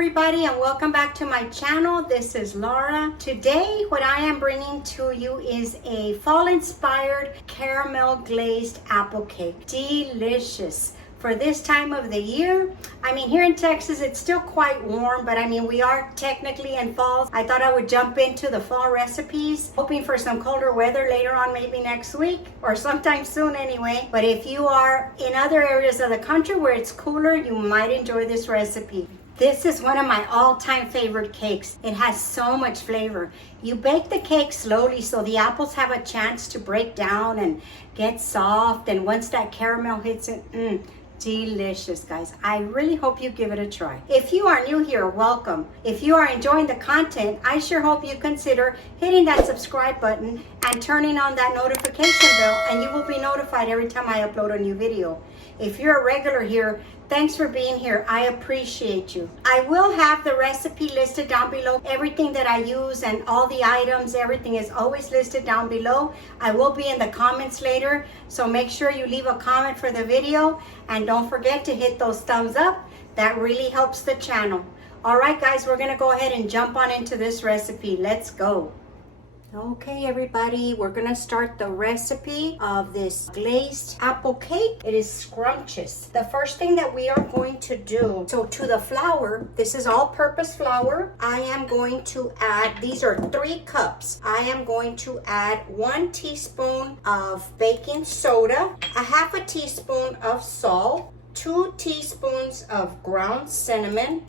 everybody, and welcome back to my channel. This is Laura. Today what I am bringing to you is a fall inspired caramel glazed apple cake. Delicious for this time of the year. I mean, here in Texas it's still quite warm, but I mean, we are technically in fall. I thought I would jump into the fall recipes, hoping for some colder weather later on, maybe next week or sometime soon anyway. But if you are in other areas of the country where it's cooler, you might enjoy this recipe. This is one of my all-time favorite cakes. It has so much flavor. You bake the cake slowly so the apples have a chance to break down and get soft, and once that caramel hits it, delicious, guys. I really hope you give it a try. If you are new here, welcome. If you are enjoying the content, I sure hope you consider hitting that subscribe button and turning on that notification bell, and you will be notified every time I upload a new video. If you're a regular here, thanks for being here. I appreciate you. I will have the recipe listed down below. Everything that I use and all the items, everything is always listed down below. I will be in the comments later, so make sure you leave a comment for the video, and don't forget to hit those thumbs up. That really helps the channel. All right, guys, we're gonna go ahead and jump on into this recipe. Let's go. Okay, everybody, we're gonna start the recipe of this glazed apple cake. It is scrumptious. The first thing that we are going to do, so to the flour, this is all-purpose flour. I am going to add, these are 3 cups. I am going to add 1 teaspoon of baking soda, a half a teaspoon of salt, 2 teaspoons of ground cinnamon,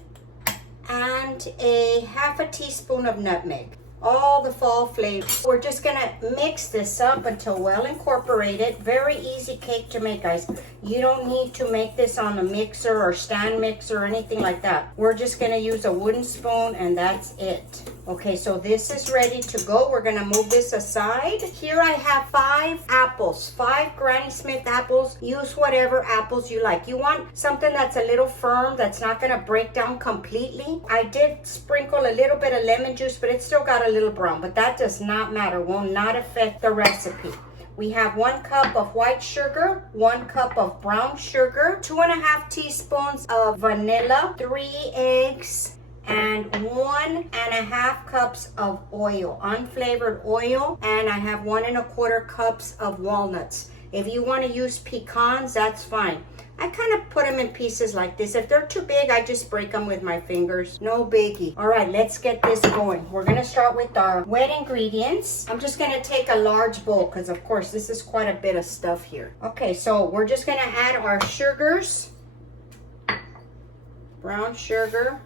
and a half a teaspoon of nutmeg. All the fall flavors. We're just gonna mix this up until well incorporated. Very easy cake to make, guys. You don't need to make this on a mixer or stand mixer or anything like that. We're just gonna use a wooden spoon and that's it. Okay, so this is ready to go. We're gonna move this aside. Here I have 5 apples, 5 Granny Smith apples. Use whatever apples you like. You want something that's a little firm, that's not gonna break down completely. I did sprinkle a little bit of lemon juice, but it's still got a little brown, but that does not matter, will not affect the recipe. We have 1 cup of white sugar, 1 cup of brown sugar, 2.5 teaspoons of vanilla, 3 eggs, and 1.5 cups of oil, unflavored oil, and I have 1 1/4 cups of walnuts. If you want to use pecans, that's fine. I kind of put them in pieces like this. If they're too big, I just break them with my fingers. No biggie. All right, let's get this going. We're gonna start with our wet ingredients. I'm just gonna take a large bowl because of course this is quite a bit of stuff here. Okay, so we're just gonna add our sugars. Brown sugar,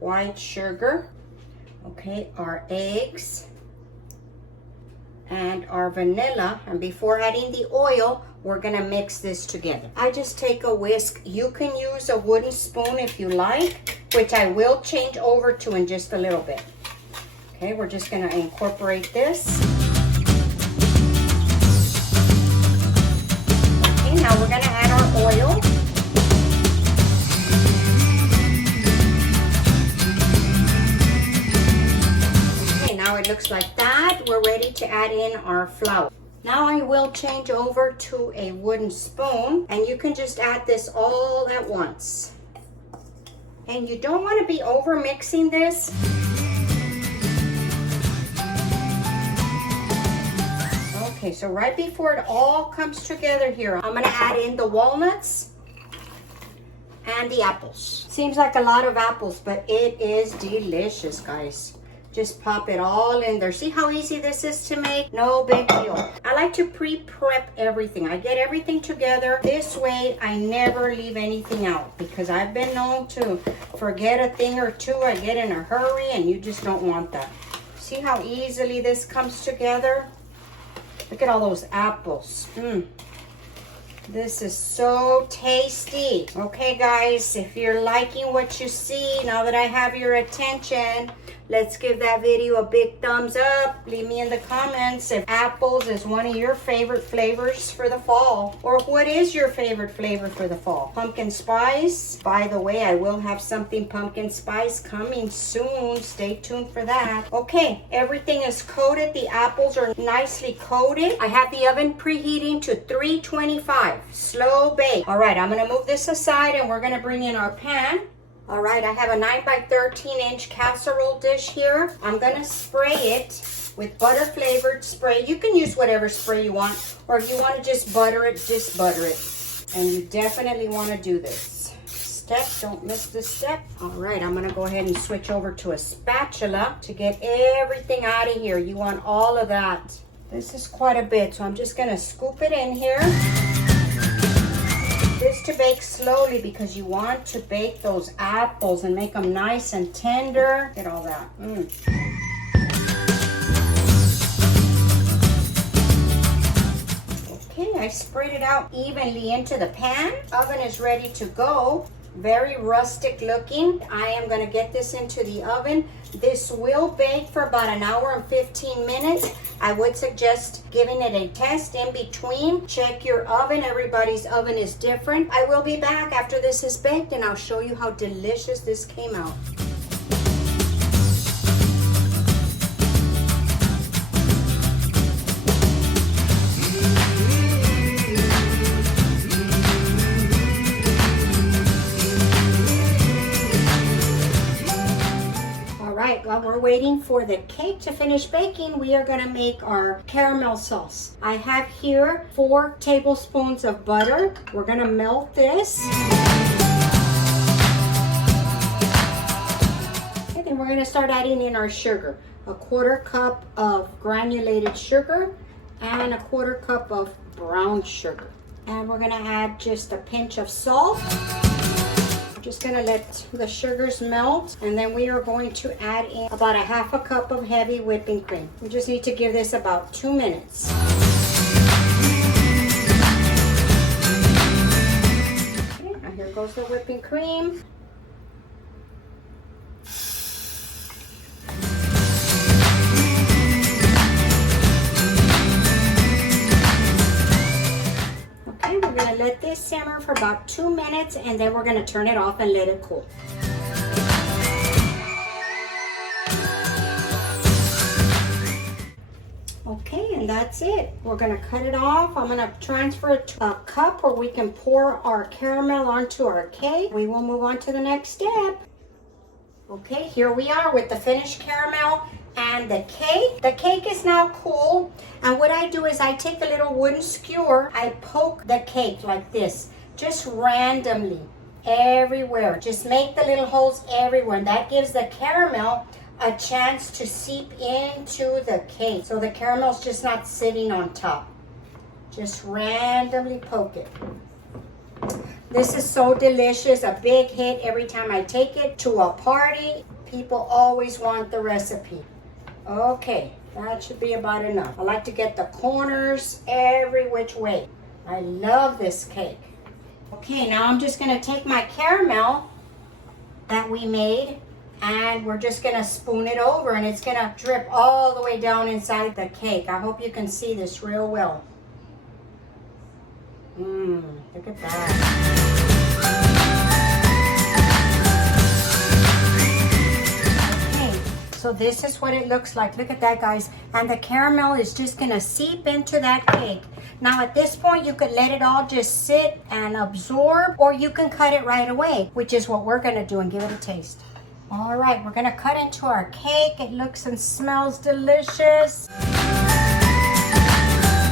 white sugar. Okay, our eggs and our vanilla. And before adding the oil, we're gonna mix this together. I just take a whisk. You can use a wooden spoon if you like, which I will change over to in just a little bit. Okay, we're just gonna incorporate this. Okay, now we're gonna add our oil. Okay, now it looks like that. We're ready to add in our flour. Now I will change over to a wooden spoon, and you can just add this all at once. And you don't want to be over mixing this. Okay, so right before it all comes together here, I'm going to add in the walnuts and the apples. Seems like a lot of apples, but it is delicious, guys. Just pop it all in there. See how easy this is to make? No big deal. I like to pre-prep everything. I get everything together. This way, I never leave anything out because I've been known to forget a thing or two. I get in a hurry and you just don't want that. See how easily this comes together? Look at all those apples. This is so tasty. Okay, guys, if you're liking what you see, now that I have your attention, let's give that video a big thumbs up. Leave me in the comments if apples is one of your favorite flavors for the fall, or what is your favorite flavor for the fall. Pumpkin spice. By the way, I will have something pumpkin spice coming soon. Stay tuned for that. Okay, everything is coated. The apples are nicely coated. I have the oven preheating to 325. Slow bake. All right, I'm gonna move this aside and we're gonna bring in our pan. All right, I have a 9 by 13 inch casserole dish here. I'm gonna spray it with butter flavored spray. You can use whatever spray you want, or if you want to just butter it, just butter it. And you definitely want to do this step. Don't miss this step. All right, I'm gonna go ahead and switch over to a spatula to get everything out of here. You want all of that. This is quite a bit, so I'm just gonna scoop it in here. This to bake slowly because you want to bake those apples and make them nice and tender. Get all that. Okay, I sprayed it out evenly into the pan. Oven is ready to go. Very rustic looking. I am going to get this into the oven. This will bake for about an hour and 15 minutes. I would suggest giving it a test in between. Check your oven. Everybody's oven is different. I will be back after this is baked and I'll show you how delicious this came out. While we're waiting for the cake to finish baking, we are going to make our caramel sauce. I have here 4 tablespoons of butter. We're going to melt this. And then we're going to start adding in our sugar. A 1/4 cup of granulated sugar and a 1/4 cup of brown sugar. And we're going to add just a pinch of salt. Just gonna let the sugars melt, and then we are going to add in about a 1/2 cup of heavy whipping cream. We just need to give this about 2 minutes. Okay, now here goes the whipping cream. We're going to let this simmer for about 2 minutes, and then we're going to turn it off and let it cool. Okay, and that's it. We're going to cut it off. I'm going to transfer it to a cup where we can pour our caramel onto our cake. We will move on to the next step. Okay, here we are with the finished caramel and the cake. The cake is now cool, and what I do is I take a little wooden skewer, I poke the cake like this, just randomly, everywhere. Just make the little holes everywhere, and that gives the caramel a chance to seep into the cake, so the caramel's just not sitting on top. Just randomly poke it. This is so delicious, a big hit every time I take it to a party. People always want the recipe. Okay, that should be about enough. I like to get the corners every which way. I love this cake. Okay, now I'm just gonna take my caramel that we made, and we're just gonna spoon it over, and it's gonna drip all the way down inside the cake. I hope you can see this real well. Look at that. So this is what it looks like. Look at that, guys. And the caramel is just gonna seep into that cake. Now at this point, you could let it all just sit and absorb, or you can cut it right away, which is what we're gonna do, and give it a taste. All right, we're gonna cut into our cake. It looks and smells delicious.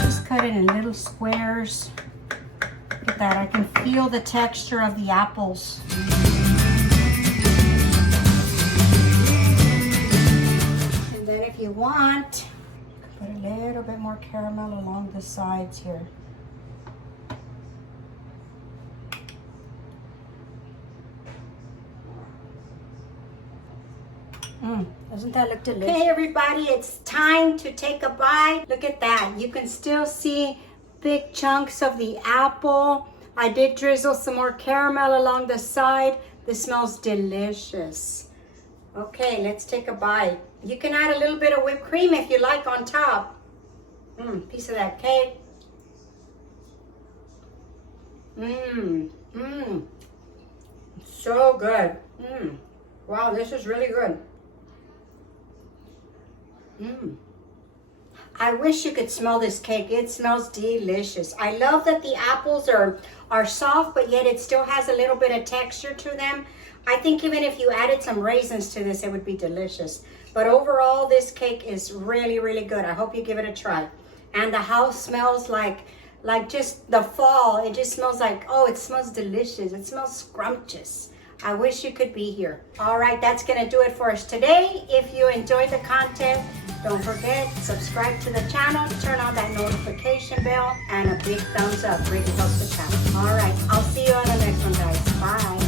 Just cut it in little squares. Look at that, I can feel the texture of the apples. If you want, put a little bit more caramel along the sides here. Doesn't that look delicious? Okay, everybody, it's time to take a bite. Look at that. You can still see big chunks of the apple. I did drizzle some more caramel along the side. This smells delicious. Okay, let's take a bite. You can add a little bit of whipped cream if you like on top. Piece of that cake. So good. Wow, this is really good. I wish you could smell this cake. It smells delicious. I love that the apples are soft, but yet it still has a little bit of texture to them. I think even if you added some raisins to this, it would be delicious. But overall, this cake is really, really good. I hope you give it a try. And the house smells like just the fall. It just smells like, oh, it smells delicious. It smells scrumptious. I wish you could be here. All right, that's gonna do it for us today. If you enjoyed the content, don't forget, subscribe to the channel, turn on that notification bell, and a big thumbs up really helps the channel. All right, I'll see you on the next one, guys. Bye.